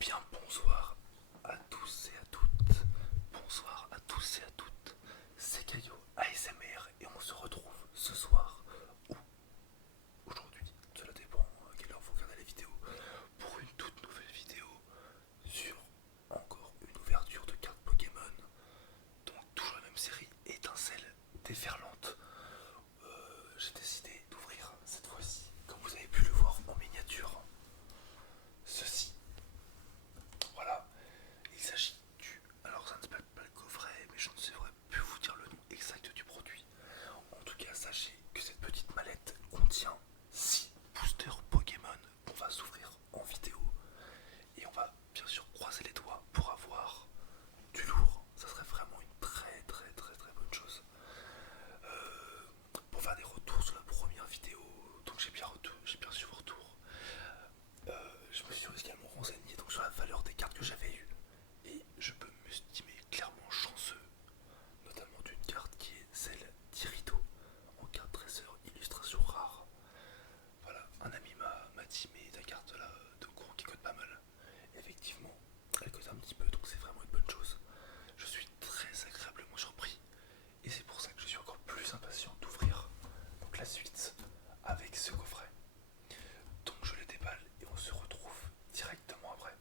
bien, bonsoir à tous et à toutes. Bonsoir à tous et à toutes. C'est Caillou ASMR et on se retrouve ce soir ou aujourd'hui, cela dépend à quelle heure vous regardez la vidéo, pour une toute nouvelle vidéo sur encore une ouverture de cartes Pokémon. Donc toujours la même série, Étincelle déferlante. J'ai décidé d'ouvrir cette fois-ci, comme vous avez pu le voir en miniature, ceci. Voilà, il s'agit du... Alors ça ne s'appelle pas le coffret, mais je ne saurais plus vous dire le nom exact du produit. En tout cas, sachez que cette petite mallette contient 6 boosters Pokémon qu'on va s'ouvrir en vidéo. Et on va bien sûr croiser les doigts pour avoir du lourd. Ça serait vraiment une très bonne chose. Pour faire des retours sur la première vidéo, donc j'ai bien reçu vos retours. Je me suis également renseigné donc, sur la valeur des cartes que j'avais eues. Et je peux m'estimer clairement chanceux, notamment d'une carte qui est celle d'Irito, en carte trésor illustration rare. Voilà, un ami m'a dit, mais ta carte là de cours qui coûte pas mal. Effectivement, elle coûte un petit peu, donc c'est vraiment une bonne chose. Je suis très agréablement surpris, et c'est pour ça que je suis encore plus impatient d'ouvrir donc la suite avec ce coffret. Donc je le déballe et on se retrouve directement après.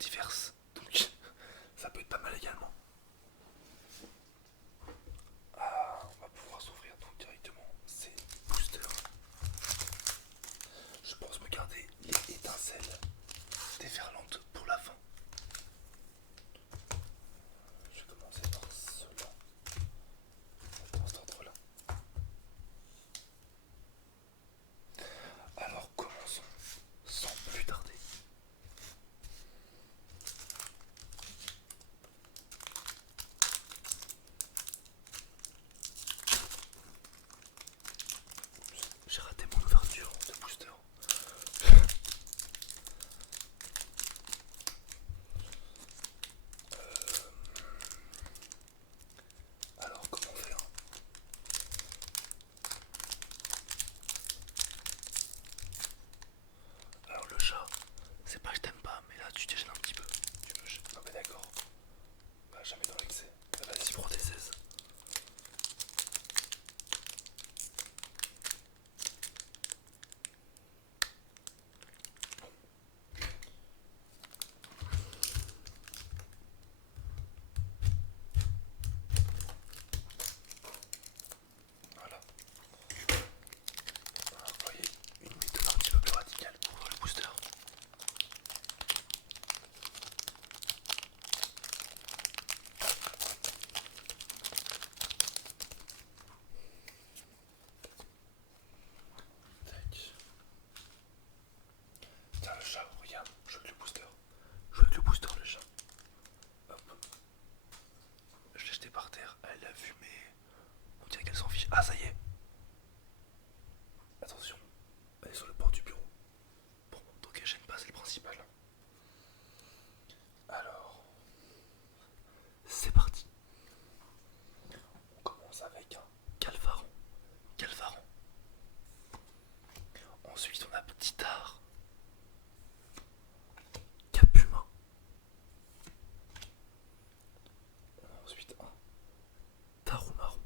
diverses, donc ça peut être pas mal également. Ah, on va pouvoir s'ouvrir donc directement ces boosters. Je pense me garder les étincelles déferlantes pour la fin. Je vais commencer par cela. Dans cet ordre-là. Alors commençons sans plus tarder. J'ai raté mon ouverture de booster. Alors comment faire? Alors le chat, c'est pas que je t'aime pas, mais là tu te gênes un petit peu. Tu me gênes. Non mais d'accord. Bah jamais dans l'excès. Vas-y prends tes 16. Voilà. Alors, vous voyez, une méthode un petit peu plus radicale pour le booster. Tac. Tiens le chat, regarde, je veux que le booster. Je veux que le booster le chat. Hop. Je l'ai jeté par terre, elle l'a vu mais on dirait qu'elle s'en fiche. Ah ça y est. Attention, elle est sur le bord du bureau. Bon, donc elle gêne pas, c'est le principal. Alors, c'est parti. On commence avec un calvaron. Calvaron. Ensuite on a petit art. Capuma. Ensuite un Taroumaron.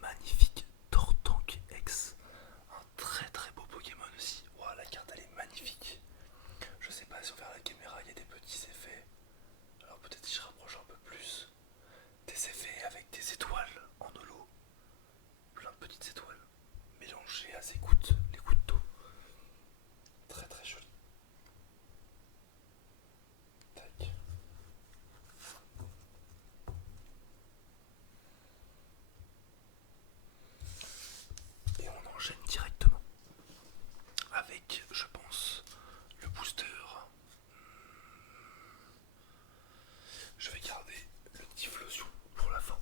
magnifique Tortank X. Un très très beau Pokémon aussi. Ouah, la carte elle est magnifique. Je sais pas si vers la caméra il y a des petits effets. Alors peut-être si je rapproche un peu plus. Des effets avec des étoiles en holo. Plein de petites étoiles mélangées à ces gouttes, les gouttes d'eau. Très très joli. Tac. Et on enchaîne directement avec, je pense, le booster. Je vais garder le Typhlosion pour la fin.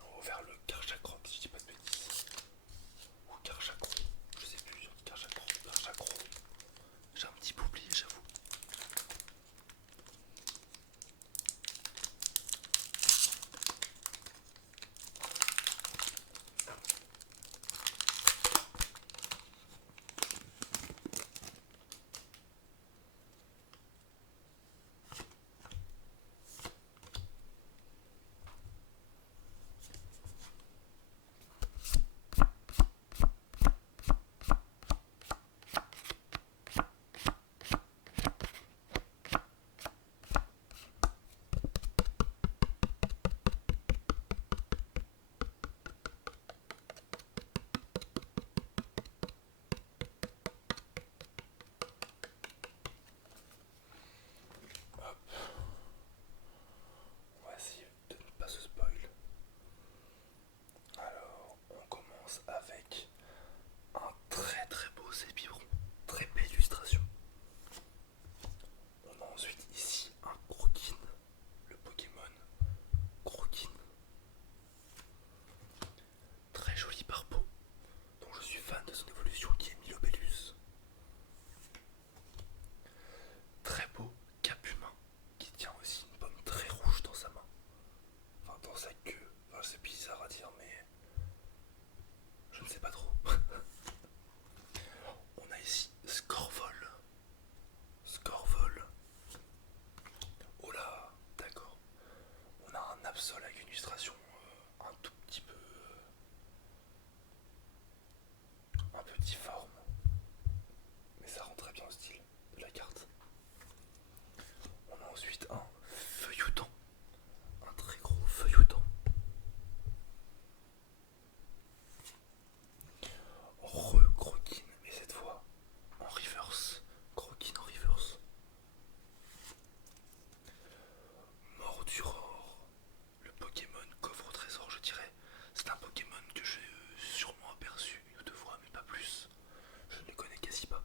On va vers le Karchakron, si je dis pas de bêtises. Ou Karchakron, je sais plus, sur Karchakron, Karchakron. J'ai un petit peu oublié, j'avoue. Hop. On va essayer de ne pas se spoil. Alors, on commence avec un très très beau Zépibron. Très belle illustration. On a ensuite ici un Croquine, le Pokémon Croquine. Très joli par peau, dont je suis fan de son évolution qui est Milobellus. Très beau Capumin, qui tient aussi une pomme très rouge dans sa main. Enfin, dans sa queue. Enfin, c'est bizarre à dire, mais je ne sais pas trop. On a ici Scorvol. Scorvol. Oh là, d'accord. On a un Absol avec une illustration un tout petit peu. Un peu difforme. Mais ça rend très bien au style de la carte. On a ensuite un Feuilloutant. Un très gros Feuilloutant. Re-Croquine, mais cette fois en reverse. Croquine en reverse. Morduror. Le Pokémon coffre au trésor, je dirais. C'est un Pokémon que j'ai sûrement aperçu une ou deux fois, mais pas plus. Je ne les connais quasi pas.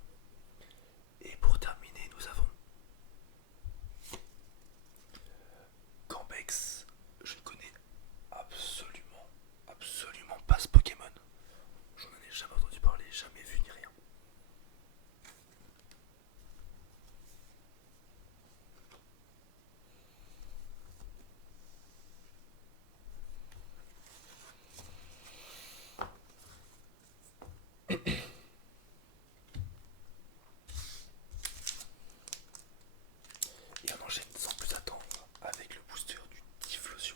Et pour terminer, nous avons Cambex. Je ne connais absolument pas ce Pokémon. J'en ai jamais entendu parler, jamais vu ni rien. Et on enchaîne sans plus attendre avec le booster du Typhlosion.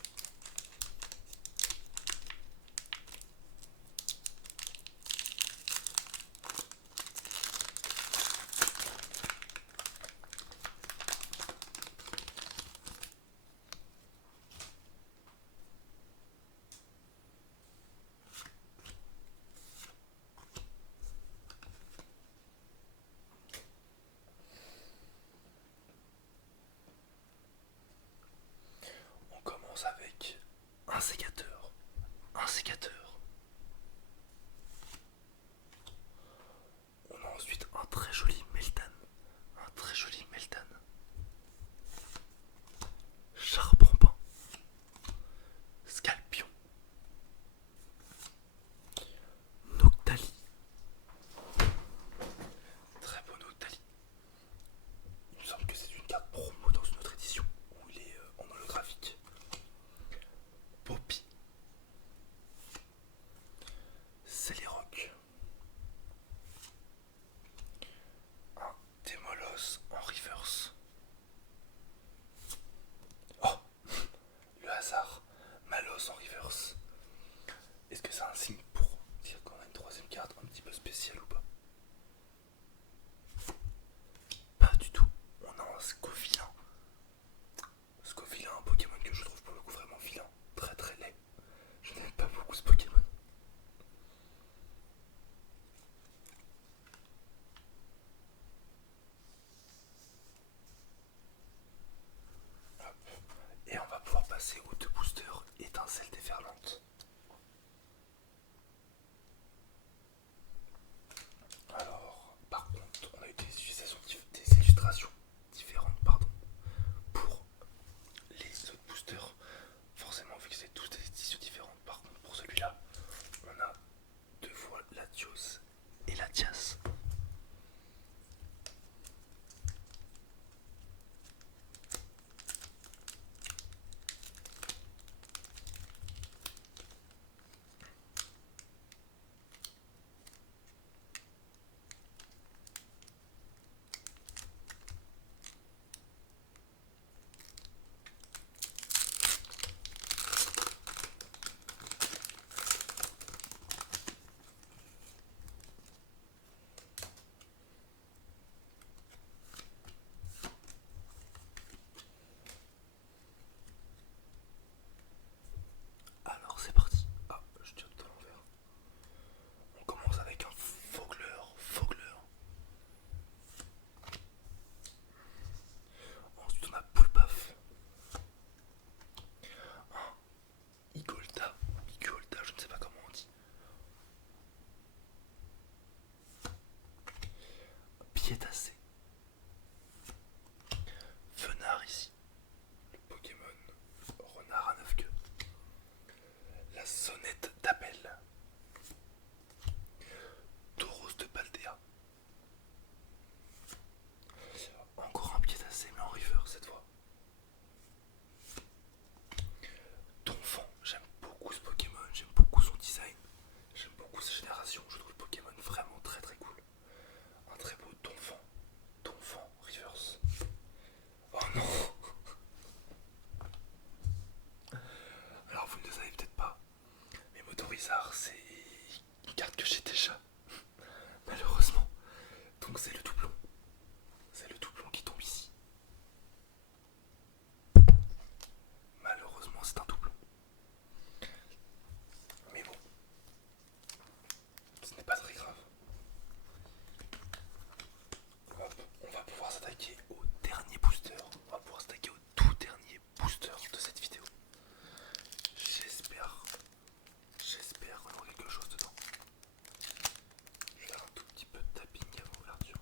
On commence avec un sécateur. Un sécateur. On a ensuite un très joli Meltan. Un très joli Meltan. Charbonpin. Scalpion. Noctali. Très beau Noctali. Il me semble que c'est une carte promo dans une autre édition où il est en holographique. Poppy. Est-ce que c'est un signe pour dire qu'on a une troisième carte un petit peu spéciale ou pas? Pas du tout. On a un Scovillain. Scovillain, un Pokémon que je trouve pour le coup vraiment vilain. Très très laid. Je n'aime pas beaucoup ce Pokémon. Hop. Et on va pouvoir passer aux deux boosters étincelles déferlantes. Alors, par contre, on a eu des illustrations différentes, pardon, pour les autres boosters. Forcément, vu que c'est tous des éditions différentes. Par contre, pour celui-là, on a deux fois Latios et Latias. Alors c'est parti. Ah, je tiens tout à l'envers. On commence avec un Fogler. Ensuite on a Poulpaf. Un Igolta, je ne sais pas comment on dit. Piétacé. Venard ici. Le Pokémon renard à 9 queues. La sonnette d'appel. Tauros de Paldea. Encore un Piétacé mais en river cette fois. Donphan, j'aime beaucoup ce Pokémon, j'aime beaucoup son design, j'aime beaucoup sa génération, je trouve le Pokémon vraiment très très cool. Un très beau Donphan Reverse. Oh non. Alors vous ne le savez peut-être pas, mais Motorizard c'est une carte que j'ai déjà, malheureusement. Donc c'est le doublon. C'est le doublon qui tombe ici. Malheureusement c'est un doublon. Mais bon, ce n'est pas très grave. Hop, on va pouvoir s'attaquer au dernier booster. On va pouvoir s'attaquer au tout dernier booster de cette vidéo. J'espère qu'on aura quelque chose dedans. Je vais faire un tout petit peu de tapping avant l'ouverture.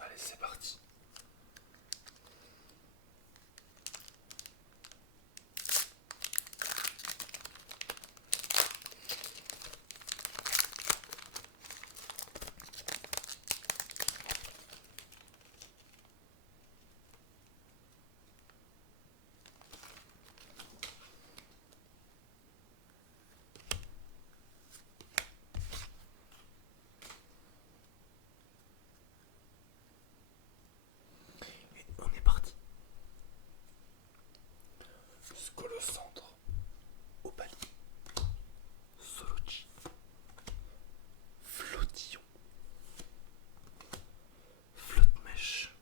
Allez, c'est parti. Et on est parti. Scolocentre, Opalie, Solochi, Flottillon, Flotte-mèche,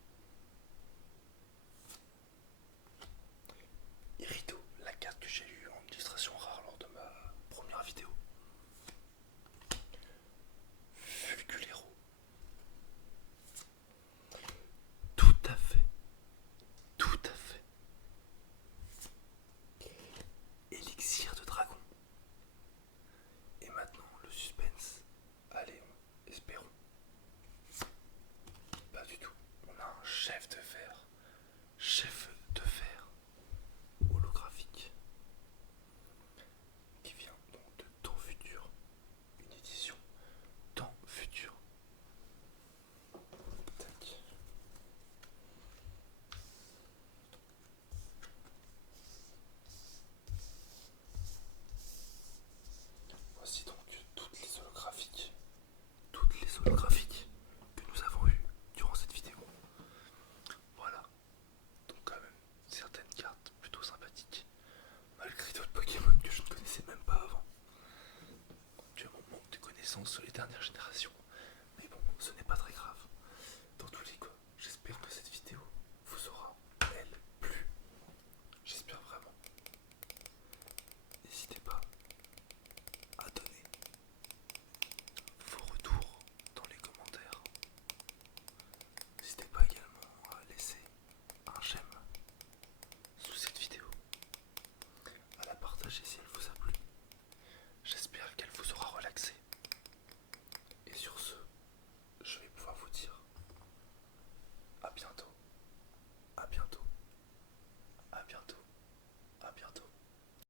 Irito, la carte que j'ai eue en illustration rare lors de ma première vidéo. Fulgulero. Tout à fait. Tout à fait. Élixir de dragon. Et maintenant, le suspense. Allez, espérons. Pas du tout. On a un chef de